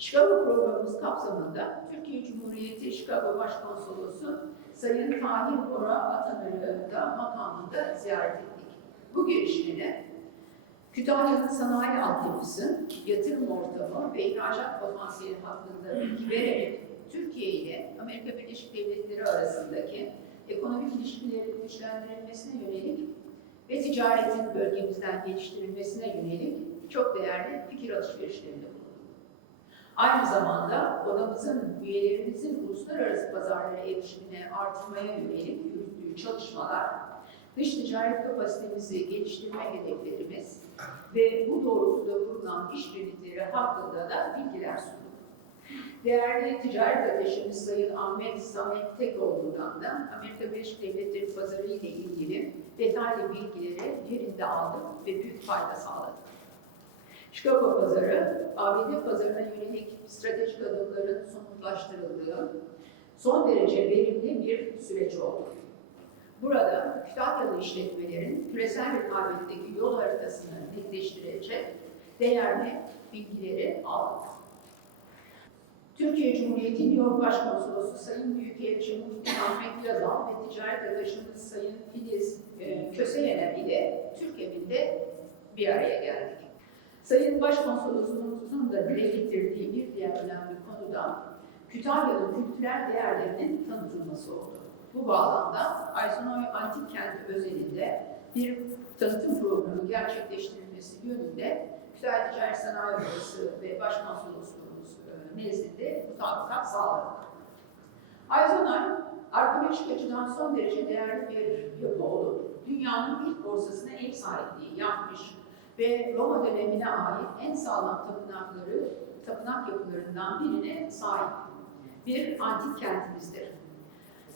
Chicago programımız kapsamında Türkiye Cumhuriyeti Chicago Başkonsolosu Sayın Tahir Bora Atanır'ı da makamında ziyaret ettik. Bu gelişmede Kütahya'nın sanayi altyapısı, yatırım ortamı ve ihracat potansiyeli hakkında bilgi vererek Türkiye ile Amerika Birleşik Devletleri arasındaki ekonomik ilişkilerin güçlendirilmesine yönelik ve ticaretin bölgemizden geliştirilmesine yönelik çok değerli fikir alışverişlerinde bulunduk. Aynı zamanda odamızın üyelerimizin uluslararası pazarlara erişimini artırmaya yönelik yürüttüğü çalışmalar, dış ticaret kapasitemizi geliştirme hedeflerimiz ve bu doğrultuda kurulan işbirlikleri hakkında da bilgiler sunduk. Değerli ticaret ateşimiz Sayın Ahmet Samet Tekoğlu'ndan da Amerika Birleşik Devletleri pazarı ile ilgili detaylı bilgileri yerinde aldık ve büyük fayda sağladık. Chicago pazarı, ABD pazarına yönelik stratejik adımların somutlaştırıldığı son derece verimli bir süreç oldu. Burada Kütahyalı işletmelerin küresel rekabetteki yol haritasını netleştirecek değerli bilgileri aldık. Türkiye Cumhuriyeti New York Başkonsolosu Sayın Büyükelçi Muhittin Ahmet Yazan ve ticaret arkadaşımız Sayın Filiz e, Köseyener ile Türk bir araya geldik. Sayın Başkonsolosumuzun da dile getirdiği bir diğer önemli konu da Kütahya'nın kültürel değerlerinin tanıtılması oldu. Bu bağlamda Aysonoy Antik Kenti özelinde bir tanıtım programı gerçekleştirilmesi yönünde Kütahya Ticaret Sanayi Odası ve Başkonsolosluğumuz e, nezdinde mutabakat sağladık. Aysonoy, arkeolojik açıdan son derece değerli bir yapı olup dünyanın ilk borsasına ev sahipliği yapmış ve Roma dönemine ait en sağlam tapınakları, tapınak yapılarından birine sahip bir antik kentimizdir.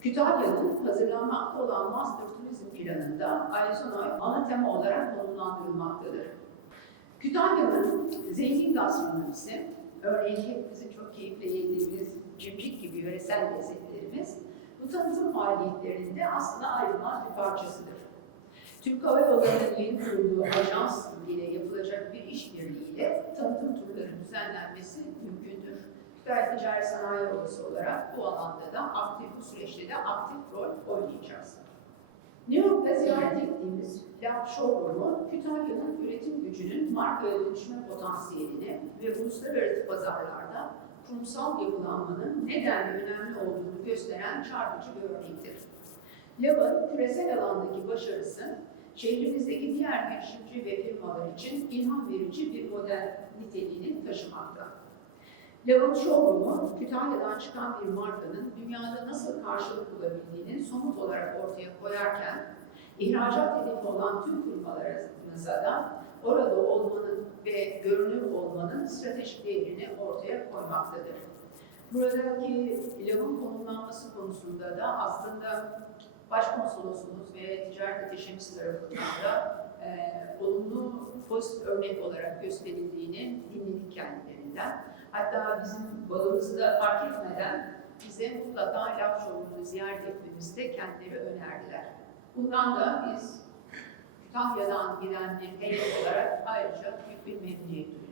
Kütahya'nın hazırlanmakta olan Master Turizm planında Aysonoy ana tema olarak konumlandırılmaktadır. Kütahya'nın zengin gastronomisi, örneğin hepimizin çok keyifle yediğimiz cimcik gibi yöresel lezzetlerimiz, bu tanıtım faaliyetlerinde aslında ayrılmaz bir parçasıdır. Türk Hava Yolları'nın yeni kurduğu ajans ile yapılacak bir işbirliğiyle tanıtım turları düzenlenmesi mümkündür. Kütahya Ticaret Sanayi Odası olarak bu alanda da aktif, bu süreçte de aktif rol oynayacağız. New York'ta ziyaret ettiğimiz Lab Showroom'u Kütahya'nın üretim gücünün markaya dönüşme potansiyelini ve uluslararası pazarlarda kurumsal yapılanmanın nedenli önemli olduğunu gösteren çarpıcı bir örnektir. Lab'ın küresel alandaki başarısı, şehrimizdeki diğer girişimci ve firmalar için ilham verici bir model niteliğini taşımakta. Lab'ın showroom'u, Kütahya'dan çıkan bir markanın dünyada nasıl karşılık bulabildiğini somut olarak ortaya koyarken, ihracat hedefi olan tüm firmalarımıza da orada olmanın ve görünür olmanın stratejik değerini ortaya koymaktadır. Buradaki labın konumlanması konusunda da aslında Başkonsolosumuz ve ticaret ateşimiz tarafından da e, olumlu pozitif örnek olarak gösterildiğini dinledik kendilerinden. Hatta bizim balımızı da fark etmeden bize mutlaka laf şovunu ziyaret etmemizde kendileri önerdiler. Bundan da biz Kütahya'dan giden bir heyet olarak ayrıca büyük bir memnuniyet.